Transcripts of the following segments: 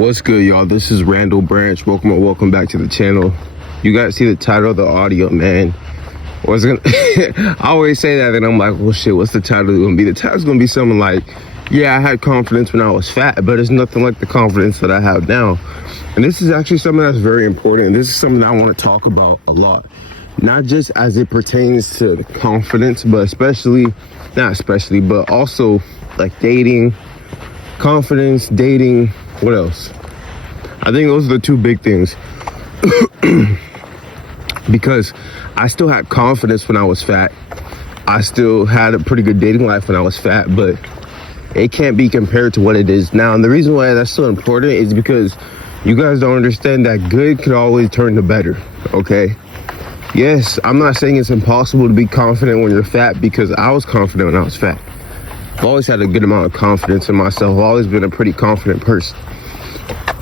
What's good, y'all? This is Randall Branch. Welcome back to the channel. You guys see the title of the audio, man. I always say that and I'm like, well, shit, what's the title gonna be? The title's gonna be something like, yeah, I had confidence when I was fat, but it's nothing like the confidence that I have now. And this is actually something that's very important. This is something I want to talk about a lot, not just as it pertains to confidence, but but also like dating, confidence, dating. What else? I think those are the two big things. Because I still had confidence when I was fat. I still had a pretty good dating life when I was fat, but it can't be compared to what it is now. And the reason why that's so important is because you guys don't understand that good could always turn to better, okay? Yes, I'm not saying it's impossible to be confident when you're fat, because I was confident when I was fat. I've always had a good amount of confidence in myself. I've always been a pretty confident person.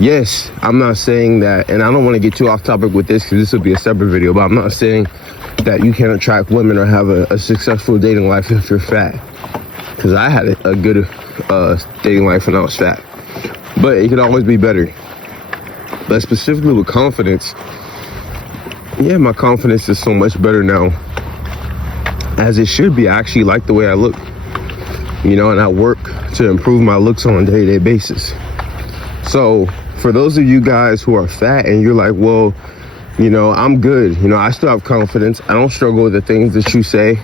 Yes, I'm not saying that, and I don't want to get too off topic with this because this will be a separate video, but I'm not saying that you can't attract women or have a successful dating life if you're fat. Because I had a good dating life when I was fat. But it could always be better. But specifically with confidence, yeah, my confidence is so much better now. As it should be. I actually like the way I look. You know, and I work to improve my looks on a day-to-day basis. So for those of you guys who are fat and you're like, well, you know, I'm good. You know, I still have confidence. I don't struggle with the things that you say,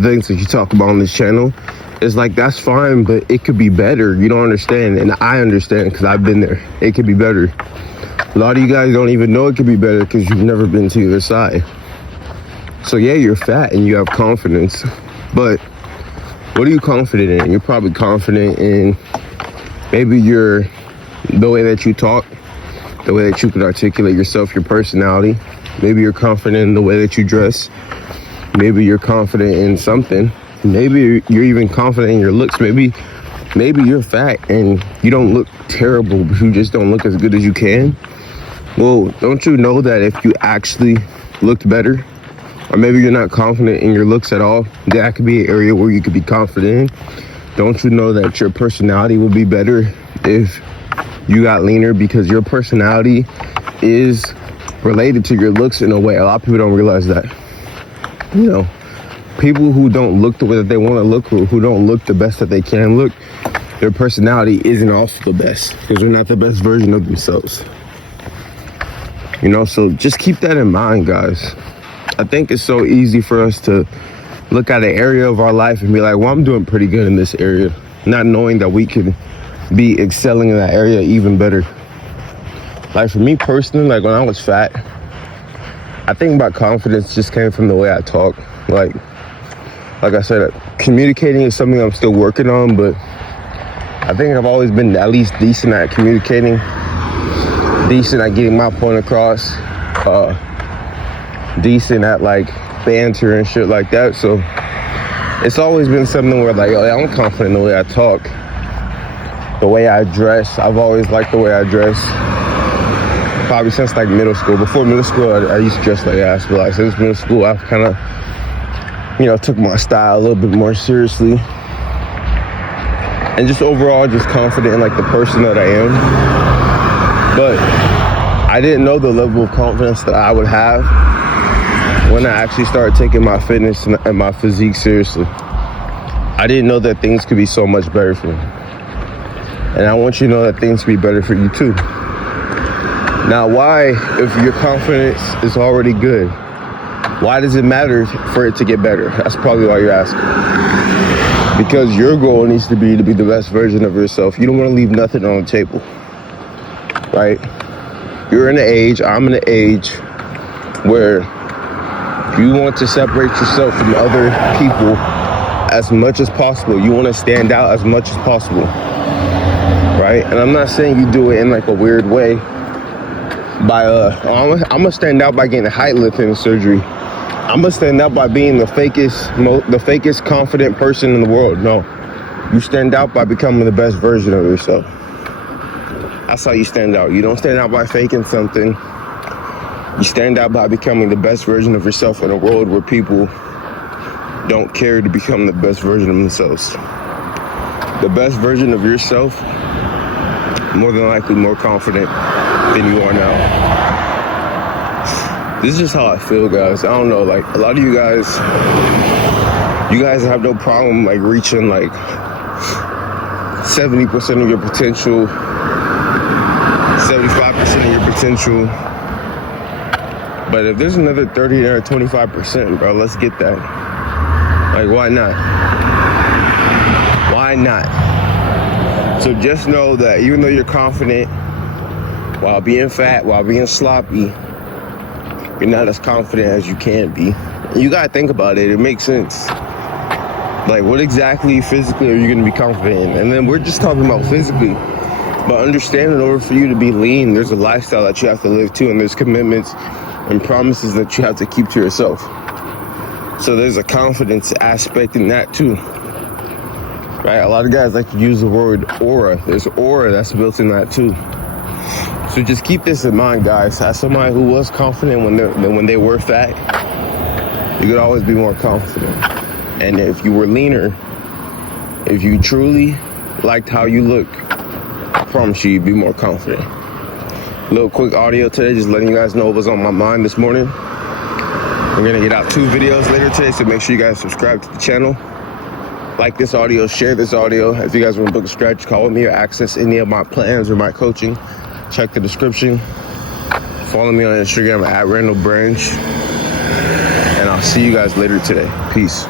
things that you talk about on this channel. It's like, that's fine, but it could be better. You don't understand. And I understand because I've been there. It could be better. A lot of you guys don't even know it could be better because you've never been to the other side. So yeah, you're fat and you have confidence, but what are you confident in? You're probably confident in maybe the way that you talk, the way that you can articulate yourself, your personality. Maybe you're confident in the way that you dress. Maybe you're confident in something. Maybe you're even confident in your looks. Maybe you're fat and you don't look terrible, but you just don't look as good as you can. Well, don't you know that if you actually looked better, or maybe you're not confident in your looks at all, that could be an area where you could be confident in. Don't you know that your personality would be better if you got leaner, because your personality is related to your looks in a way. A lot of people don't realize that. You know, people who don't look the way that they want to look, or who don't look the best that they can look, their personality isn't also the best because they're not the best version of themselves. You know, so just keep that in mind, guys. I think it's so easy for us to look at an area of our life and be like, well, I'm doing pretty good in this area, not knowing that we could be excelling in that area even better. Like for me personally, like when I was fat, I think my confidence just came from the way I talk. Like I said, communicating is something I'm still working on, but I think I've always been at least decent at communicating, decent at getting my point across, decent at like banter and shit like that. So it's always been something where like, I'm confident in the way I talk, the way I dress. I've always liked the way I dress, probably since like middle school. Before middle school, I used to dress like ass, but like since middle school, I've kind of, you know, took my style a little bit more seriously, and just overall just confident in like the person that I am. But I didn't know the level of confidence that I would have when I actually started taking my fitness and my physique seriously. I didn't know that things could be so much better for me. And I want you to know that things can be better for you too. Now, why, if your confidence is already good, why does it matter for it to get better? That's probably why you're asking. Because your goal needs to be the best version of yourself. You don't want to leave nothing on the table, right? You're in an age, I'm in an age where you want to separate yourself from other people as much as possible. You want to stand out as much as possible, right? And I'm not saying you do it in like a weird way by I'm gonna stand out by getting height lifting surgery. I'm gonna stand out by being the fakest confident person in the world. No, you stand out by becoming the best version of yourself. That's how you stand out. You don't stand out by faking something. You stand out by becoming the best version of yourself in a world where people don't care to become the best version of themselves. The best version of yourself more than likely more confident than you are now. This is just how I feel, guys. I don't know, like a lot of you guys have no problem like reaching like 70% of your potential, 75% of your potential. But if there's another 30 or 25%, bro, let's get that. Like, why not? Why not? So just know that even though you're confident while being fat, while being sloppy, you're not as confident as you can be. You gotta think about it. It makes sense. Like, what exactly physically are you gonna be confident in? And then we're just talking about physically. But understand, in order for you to be lean, there's a lifestyle that you have to live too, and there's commitments and promises that you have to keep to yourself. So there's a confidence aspect in that too. Right? A lot of guys like to use the word aura. There's aura that's built in that too. So just keep this in mind, guys. As somebody who was confident when they were fat, you could always be more confident. And if you were leaner, if you truly liked how you look, I promise you, you'd be more confident. Little quick audio today, just letting you guys know what was on my mind this morning. We're gonna get out 2 videos later today, so make sure you guys subscribe to the channel. Like this audio, share this audio. If you guys want to book a stretch call with me or access any of my plans or my coaching, check the description. Follow me on Instagram at Randall Branch. And I'll see you guys later today. Peace.